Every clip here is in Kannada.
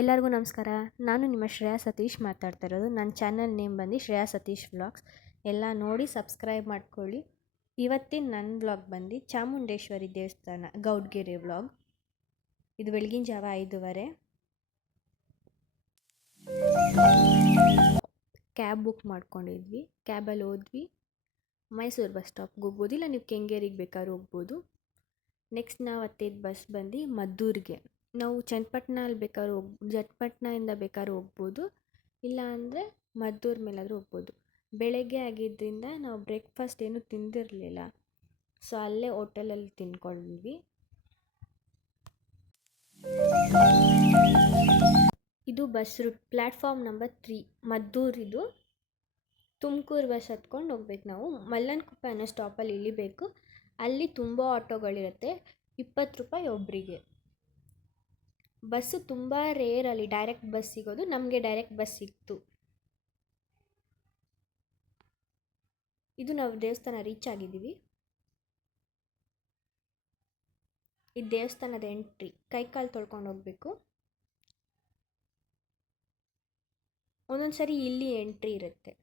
ಎಲ್ಲರಿಗೂ ನಮಸ್ಕಾರ. ನಾನು ನಿಮ್ಮ ಶ್ರೇಯಾ ಸತೀಶ್ ಮಾತಾಡ್ತಾ ಇರೋದು. ನನ್ನ ಚಾನಲ್ ನೇಮ್ ಬಂದು ಶ್ರೇಯಾ ಸತೀಶ್ ವ್ಲಾಗ್ಸ್. ಎಲ್ಲ ನೋಡಿ ಸಬ್ಸ್ಕ್ರೈಬ್ ಮಾಡ್ಕೊಳ್ಳಿ. ಇವತ್ತಿನ ನನ್ನ ವ್ಲಾಗ್ ಬಂದು ಚಾಮುಂಡೇಶ್ವರಿ ದೇವಸ್ಥಾನ ಗೌಡ್ಗೆರೆ ವ್ಲಾಗ್. ಇದು ಬೆಳಗಿನ ಜಾವ 5:30. ಕ್ಯಾಬ್ ಬುಕ್ ಮಾಡ್ಕೊಂಡಿದ್ವಿ. ಕ್ಯಾಬಲ್ಲಿ ಹೋದ್ವಿ. ಮೈಸೂರು ಬಸ್ ಸ್ಟಾಪ್ಗೆ ಹೋಗ್ಬೋದು, ಇಲ್ಲ ನೀವು ಕೆಂಗೇರಿಗೆ ಬೇಕಾದ್ರೂ ಹೋಗ್ಬೋದು. ನೆಕ್ಸ್ಟ್ ನಾವು ಹತ್ತಿದ ಬಸ್ ಬಂದು ಮದ್ದೂರಿಗೆ. ನಾವು ಚನ್ನಪಟ್ಟಣಲ್ಲಿ ಬೇಕಾದ್ರೂ ಚನ್ನಪಟ್ಟಣದಿಂದ ಬೇಕಾದ್ರೂ ಹೋಗ್ಬೋದು, ಇಲ್ಲ ಅಂದರೆ ಮದ್ದೂರು ಮೇಲಾದರೂ ಹೋಗ್ಬೋದು. ಬೆಳಗ್ಗೆ ಆಗಿದ್ದರಿಂದ ನಾವು ಬ್ರೇಕ್ಫಾಸ್ಟ್ ಏನೂ ತಿಂದಿರಲಿಲ್ಲ, ಸೊ ಅಲ್ಲೇ ಹೋಟೆಲಲ್ಲಿ ತಿನ್ಕೊಂಡ್ವಿ. ಇದು ಬಸ್ ರೂಟ್ ಪ್ಲ್ಯಾಟ್ಫಾರ್ಮ್ ನಂಬರ್ 3 ಮದ್ದೂರಿದು. ತುಮಕೂರು ಬಸ್ ಹತ್ಕೊಂಡು ಹೋಗ್ಬೇಕು. ನಾವು ಮಲ್ಲನಕುಪ್ಪೆ ಅನ್ನೋ ಸ್ಟಾಪಲ್ಲಿ ಇಳಿಬೇಕು. ಅಲ್ಲಿ ತುಂಬ ಆಟೋಗಳಿರುತ್ತೆ, 20 ರೂಪಾಯಿ ಒಬ್ಬರಿಗೆ. ಬಸ್ಸು ತುಂಬ ರೇರ್ ಅಲ್ಲಿ ಡೈರೆಕ್ಟ್ ಬಸ್ ಸಿಗೋದು. ನಮಗೆ ಡೈರೆಕ್ಟ್ ಬಸ್ ಸಿಕ್ತು. ಇದು ನಾವು ದೇವಸ್ಥಾನ ರೀಚ್ ಆಗಿದ್ದೀವಿ. ಈ ದೇವಸ್ಥಾನದ ಎಂಟ್ರಿ. ಕೈಕಾಲು ತೊಳ್ಕೊಂಡು ಹೋಗ್ಬೇಕು. ಒಂದೊಂದ್ಸರಿ ಇಲ್ಲಿ ಎಂಟ್ರಿ ಇರುತ್ತೆ.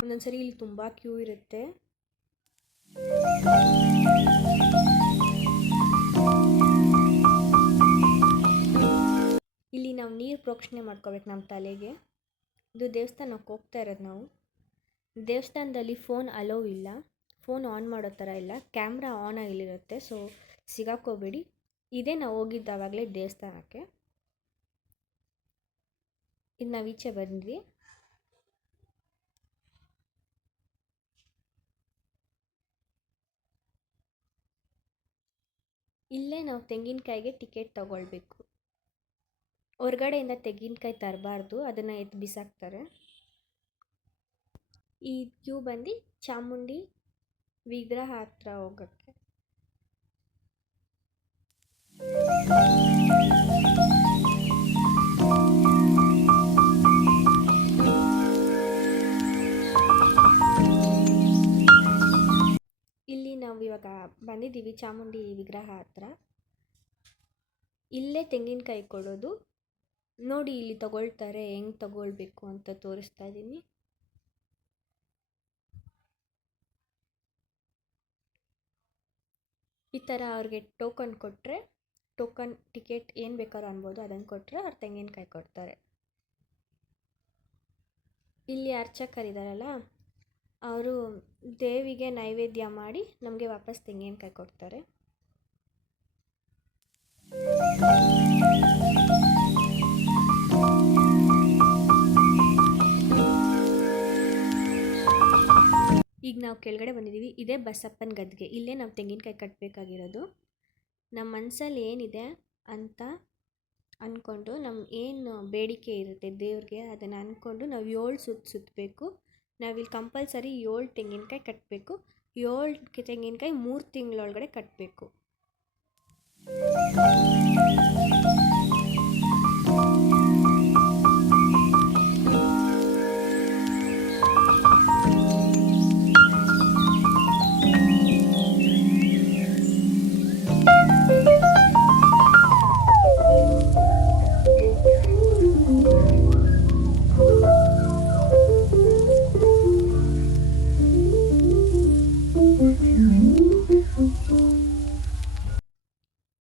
ಒಂದೊಂದ್ಸರಿ ಇಲ್ಲಿ ತುಂಬ ಕ್ಯೂ ಇರುತ್ತೆ. ಇಲ್ಲಿ ನಾವು ನೀರು ಪ್ರೋಕ್ಷಣೆ ಮಾಡ್ಕೋಬೇಕು ನಮ್ಮ ತಲೆಗೆ. ಇದು ದೇವಸ್ಥಾನಕ್ಕೆ ಹೋಗ್ತಾ ಇರೋದು ನಾವು. ದೇವಸ್ಥಾನದಲ್ಲಿ ಫೋನ್ ಅಲೋ ಇಲ್ಲ, ಫೋನ್ ಆನ್ ಮಾಡೋ ಥರ ಇಲ್ಲ, ಕ್ಯಾಮ್ರಾ ಆನ್ ಆಗಿರುತ್ತೆ, ಸೊ ಸಿಗಾಕೋಬೇಡಿ. ಇದೇ ನಾವು ಹೋಗಿದ್ದಾವಾಗಲೇ ದೇವಸ್ಥಾನಕ್ಕೆ. ಇದು ನಾವು ಈಚೆ ಬಂದ್ವಿ. ಇಲ್ಲೇ ನಾವು ತೆಂಗಿನಕಾಯಿಗೆ ಟಿಕೆಟ್ ತಗೊಳ್ಬೇಕು. ಹೊರಗಡೆಯಿಂದ ತೆಂಗಿನಕಾಯಿ ತರಬಾರ್ದು, ಅದನ್ನು ಎತ್ತು ಬಿಸಾಕ್ತಾರೆ. ಈ ಕ್ಯೂ ಬಂದು ಚಾಮುಂಡಿ ವಿಗ್ರಹ ಹತ್ರ ಹೋಗೋಕ್ಕೆ. ಇಲ್ಲಿ ನಾವು ಇವಾಗ ಬಂದಿದ್ದೀವಿ ಚಾಮುಂಡಿ ವಿಗ್ರಹ ಹತ್ರ. ಇಲ್ಲೇ ತೆಂಗಿನಕಾಯಿ ಕೊಡೋದು. ನೋಡಿ ಇಲ್ಲಿ ತಗೊಳ್ತಾರೆ, ಹೆಂಗೆ ತಗೊಳ್ಬೇಕು ಅಂತ ತೋರಿಸ್ತಾ ಇದ್ದೀನಿ. ಈ ಥರ ಅವ್ರಿಗೆ ಟೋಕನ್ ಕೊಟ್ಟರೆ, ಟೋಕನ್ ಟಿಕೆಟ್ ಏನು ಬೇಕಾದ್ರೂ ಅನ್ಬೋದು, ಅದನ್ನು ಕೊಟ್ಟರೆ ಅವ್ರು ತೆಂಗಿನಕಾಯಿ ಕೊಡ್ತಾರೆ. ಇಲ್ಲಿ ಅರ್ಚಕರಿದ್ದಾರಲ್ಲ, ಅವರು ದೇವಿಗೆ ನೈವೇದ್ಯ ಮಾಡಿ ನಮಗೆ ವಾಪಸ್ ತೆಂಗಿನಕಾಯಿ ಕೊಡ್ತಾರೆ. ಈಗ ನಾವು ಕೆಳಗಡೆ ಬಂದಿದ್ದೀವಿ. ಇದೇ ಬಸಪ್ಪನ ಗದ್ಗೆ. ಇಲ್ಲೇ ನಾವು ತೆಂಗಿನಕಾಯಿ ಕಟ್ಟಬೇಕಾಗಿರೋದು. ನಮ್ಮ ಮನಸ್ಸಲ್ಲಿ ಏನಿದೆ ಅಂತ ಅಂದ್ಕೊಂಡು, ನಮ್ಮ ಏನು ಬೇಡಿಕೆ ಇರುತ್ತೆ ದೇವ್ರಿಗೆ, ಅದನ್ನು ಅಂದ್ಕೊಂಡು ನಾವು 7 ಸುತ್ತು ಸುತ್ತಬೇಕು. ನಾವಿಲ್ಲಿ ಕಂಪಲ್ಸರಿ 7 ತೆಂಗಿನಕಾಯಿ ಕಟ್ಟಬೇಕು. 7 ತೆಂಗಿನಕಾಯಿ 3 ತಿಂಗಳೊಳಗಡೆ ಕಟ್ಟಬೇಕು.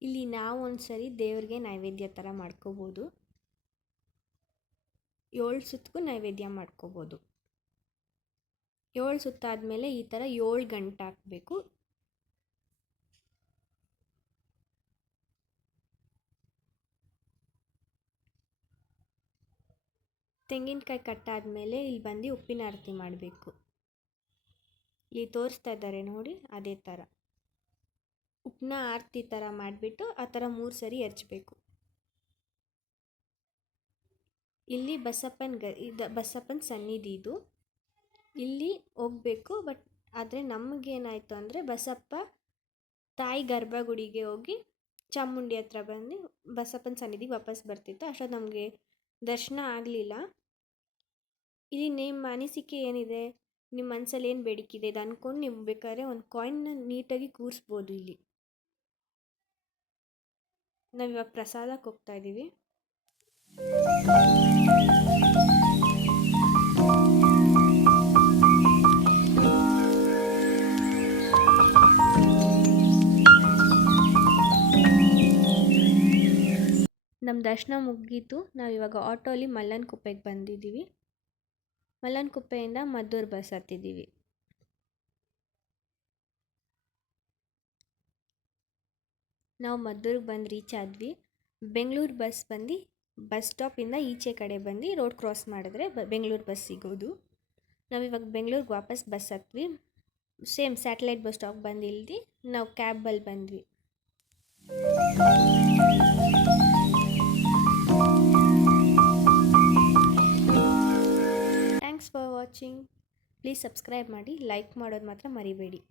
ಇಲ್ಲಿ ನಾವು ಒಂದ್ಸರಿ ದೇವ್ರಿಗೆ ನೈವೇದ್ಯ ಥರ ಮಾಡ್ಕೋಬೋದು. 7 ಸುತ್ತಿಗೂ ನೈವೇದ್ಯ ಮಾಡ್ಕೋಬೋದು. 7 ಸುತ್ತಾದಮೇಲೆ ಈ ಥರ 7 ಗಂಟೆ ಹಾಕಬೇಕು. ತೆಂಗಿನಕಾಯಿ ಕಟ್ಟಾದಮೇಲೆ ಇಲ್ಲಿ ಬಂದು ಉಪ್ಪಿನ ಆರತಿ ಮಾಡಬೇಕು. ಇಲ್ಲಿ ತೋರಿಸ್ತಾ ಇದ್ದಾರೆ ನೋಡಿ, ಅದೇ ಥರ ಉಪ್ಪಿನ ಆರತಿ ಥರ ಮಾಡಿಬಿಟ್ಟು ಆ ಥರ 3 ಸರಿ ಎರಚಬೇಕು. ಇಲ್ಲಿ ಬಸಪ್ಪನ ಸನ್ನಿಧಿ ಇದು. ಇಲ್ಲಿ ಹೋಗಬೇಕು. ಬಟ್ ಆದರೆ ನಮಗೇನಾಯಿತು ಅಂದರೆ, ಬಸಪ್ಪ ತಾಯಿ ಗರ್ಭಗುಡಿಗೆ ಹೋಗಿ ಚಾಮುಂಡಿ ಹತ್ರ ಬಂದು ಬಸಪ್ಪನ ಸನ್ನಿಧಿಗೆ ವಾಪಸ್ ಬರ್ತಿತ್ತು. ಅಷ್ಟೊತ್ತು ನಮಗೆ ದರ್ಶನ ಆಗಲಿಲ್ಲ. ಇಲ್ಲಿ ನಿಮ್ಮ ಅನಿಸಿಕೆ ಏನಿದೆ ನಿಮ್ಮ ಮನಸ್ಸಲ್ಲಿ ಏನು ಬೇಡಿಕಿದೆ ಇದು ಅಂದ್ಕೊಂಡು ನೀವು ಬೇಕಾದ್ರೆ ಒಂದು ಕಾಯಿನ್ನ ನೀಟಾಗಿ ಕೂರಿಸ್ಬೋದು ಇಲ್ಲಿ. ನಾವಿವಾಗ ಪ್ರಸಾದಕ್ಕೆ ಹೋಗ್ತಾ ಇದ್ದೀವಿ. ನಮ್ಮ ದರ್ಶನ ಮುಗೀತು. ನಾವಿವಾಗ ಆಟೋಲಿ ಮಲ್ಲನಕುಪ್ಪೆಗೆ ಬಂದಿದ್ದೀವಿ. ಮಲ್ಲನಕುಪ್ಪೆಯಿಂದ ಮದ್ದೂರು ಬಸ್ ಹತ್ತಿದ್ದೀವಿ. ನಾವು ಮದ್ದೂರಿಗೆ ಬಂದು ರೀಚ್ ಆದ್ವಿ. ಬೆಂಗಳೂರು ಬಸ್ ಬಂದು ಬಸ್ ಸ್ಟಾಪಿಂದ ಈಚೆ ಕಡೆ ಬಂದು ರೋಡ್ ಕ್ರಾಸ್ ಮಾಡಿದ್ರೆ ಬೆಂಗಳೂರು ಬಸ್ ಸಿಗೋದು. ನಾವಿವಾಗ ಬೆಂಗಳೂರಿಗೆ ವಾಪಸ್ ಬಸ್ ಹತ್ವಿ. ಸೇಮ್ ಸ್ಯಾಟಲೈಟ್ ಬಸ್ ಸ್ಟಾಪ್ ಬಂದು ಇಳ್ದು ನಾವು ಕ್ಯಾಬಲ್ಲಿ ಬಂದ್ವಿ. Thanks for watching. Please subscribe ಮಾಡಿ, ಲೈಕ್ ಮಾಡೋದು ಮಾತ್ರ ಮರಿಬೇಡಿ.